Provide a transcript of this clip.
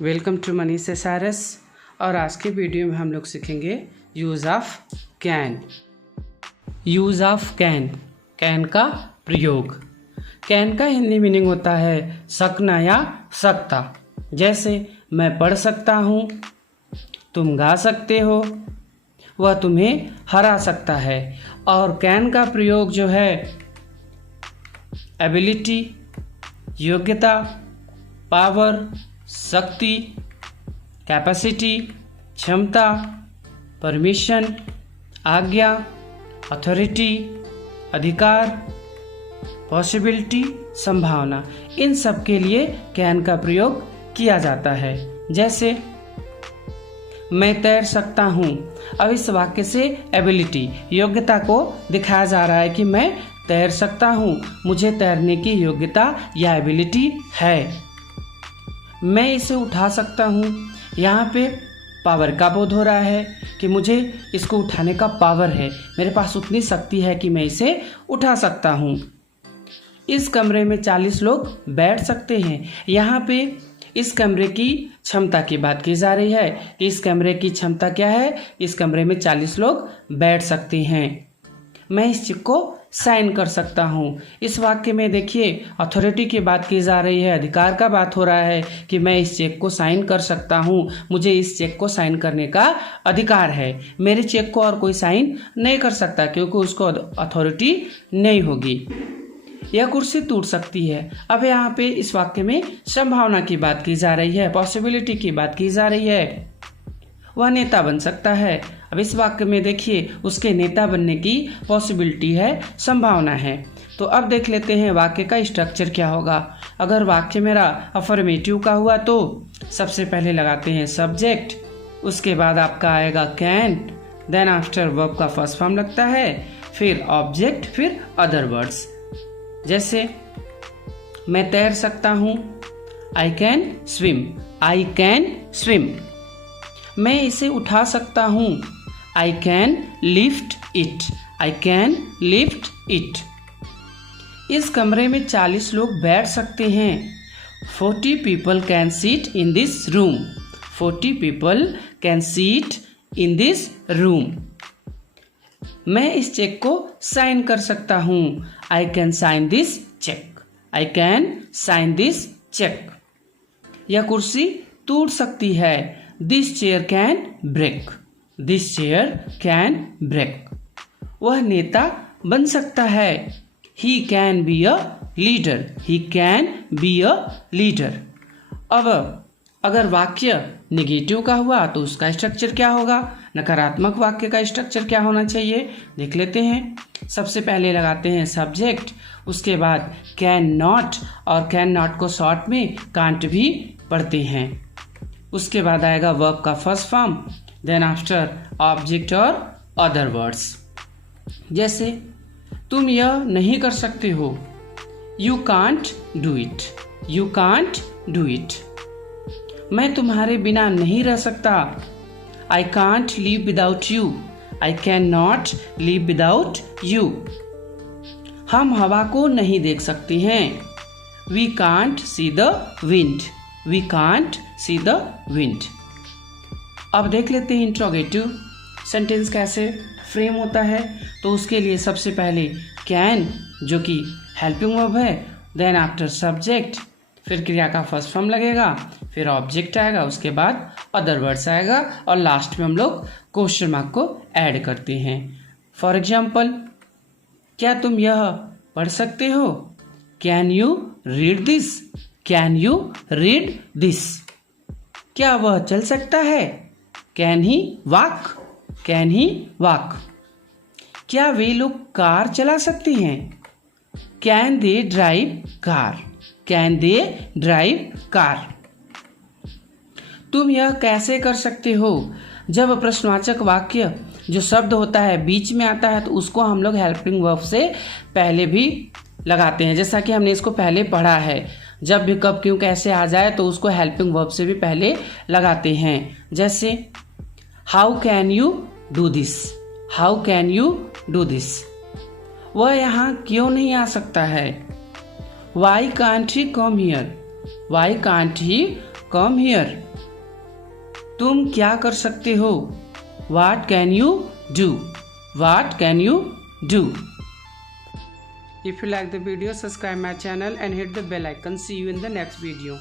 Welcome to Manish SRS. और आज के वीडियो में हम लोग सीखेंगे use of can. Use of can, can का प्रयोग। कैन का हिंदी मीनिंग होता है सकना या सकता। जैसे मैं पढ़ सकता हूँ, तुम गा सकते हो, वह तुम्हें हरा सकता है। और कैन का प्रयोग जो है एबिलिटी, योग्यता, पावर, शक्ति, कैपेसिटी, क्षमता, परमिशन, आज्ञा, अथॉरिटी, अधिकार, पॉसिबिलिटी, संभावना, इन सब के लिए कैन का प्रयोग किया जाता है। जैसे मैं तैर सकता हूँ। अब इस वाक्य से एबिलिटी, योग्यता को दिखाया जा रहा है कि मैं तैर सकता हूँ, मुझे तैरने की योग्यता या एबिलिटी है। मैं इसे उठा सकता हूँ, यहाँ पे पावर का बोध हो रहा है कि मुझे इसको उठाने का पावर है, मेरे पास उतनी शक्ति है कि मैं इसे उठा सकता हूँ। इस कमरे में 40 लोग बैठ सकते हैं। यहाँ पे इस कमरे की क्षमता की बात की जा रही है कि इस कमरे की क्षमता क्या है, इस कमरे में 40 लोग बैठ सकते हैं। मैं इस चेक को साइन कर सकता हूँ। इस वाक्य में देखिए अथॉरिटी की बात की जा रही है, अधिकार का बात हो रहा है कि मैं इस चेक को साइन कर सकता हूँ, मुझे इस चेक को साइन करने का अधिकार है। मेरे चेक को और कोई साइन नहीं कर सकता क्योंकि उसको अथॉरिटी नहीं होगी। यह कुर्सी टूट सकती है। अब यहाँ पे इस वाक्य में संभावना की बात की जा रही है, पॉसिबिलिटी की बात की जा रही है। वह नेता बन सकता है। अब इस वाक्य में देखिए उसके नेता बनने की पॉसिबिलिटी है, संभावना है। तो अब देख लेते हैं वाक्य का स्ट्रक्चर क्या होगा। अगर वाक्य मेरा अफर्मेटिव का हुआ तो सबसे पहले लगाते हैं सब्जेक्ट, उसके बाद आपका आएगा कैन, देन आफ्टर वर्ब का फर्स्ट फॉर्म लगता है, फिर ऑब्जेक्ट, फिर अदर वर्ड्स। जैसे मैं तैर सकता हूँ, I can swim, I can swim. मैं इसे उठा सकता हूँ, I can lift it, I can lift it. इस कमरे में 40 लोग बैठ सकते हैं। 40 people can sit in this room, 40 people can sit in this room। मैं इस चेक को साइन कर सकता हूँ, I can sign this cheque, I can sign this cheque. यह कुर्सी टूट सकती है, this chair can break, this chair can break. वह नेता बन सकता है, he can be a leader, he can be a leader. अब अगर वाक्य नेगेटिव का हुआ तो उसका स्ट्रक्चर क्या होगा, नकारात्मक वाक्य का स्ट्रक्चर क्या होना चाहिए, देख लेते हैं। सबसे पहले लगाते हैं सब्जेक्ट, उसके बाद कैन नॉट, और कैन नॉट को शॉर्ट में कांट भी पढ़ते हैं। उसके बाद आएगा वर्ब का first form, then after object और अदर वर्ड्स। जैसे तुम यह नहीं कर सकते हो, you can't do it, you can't do it. मैं तुम्हारे बिना नहीं रह सकता, I can't live without you, I can not live without you. हम हवा को नहीं देख सकते हैं, we can't see the wind, we can't see the wind. अब देख लेते हैं इंट्रोगेटिव सेंटेंस कैसे फ्रेम होता है। तो उसके लिए सबसे पहले कैन जो कि हेल्पिंग वर्ब है, देन आफ्टर सब्जेक्ट, फिर क्रिया का फर्स्ट फॉर्म लगेगा, फिर ऑब्जेक्ट आएगा, उसके बाद अदर वर्ड्स आएगा, और लास्ट में हम लोग क्वेश्चन मार्क को ऐड करते हैं। फॉर एग्जाम्पल, क्या तुम यह पढ़ सकते हो, can you read this, can you read this. क्या वह चल सकता है, can he walk, can he walk. क्या वे लोग कार चला सकते हैं, can they drive car, can they drive car. तुम यह कैसे कर सकते हो, जब प्रश्नवाचक वाक्य जो शब्द होता है बीच में आता है तो उसको हम लोग हेल्पिंग वर्ब से पहले भी लगाते हैं। जैसा कि हमने इसको पहले पढ़ा है, जब भी कब क्यों कैसे आ जाए तो उसको हेल्पिंग वर्ब से भी पहले लगाते हैं। जैसे how can you do this, how can you do this. वह यहाँ क्यों नहीं आ सकता है, why can't he come here, why can't he come here. तुम क्या कर सकते हो? What can you do? What can you do? If you like the video, subscribe my channel and hit the bell icon. See you in the next video.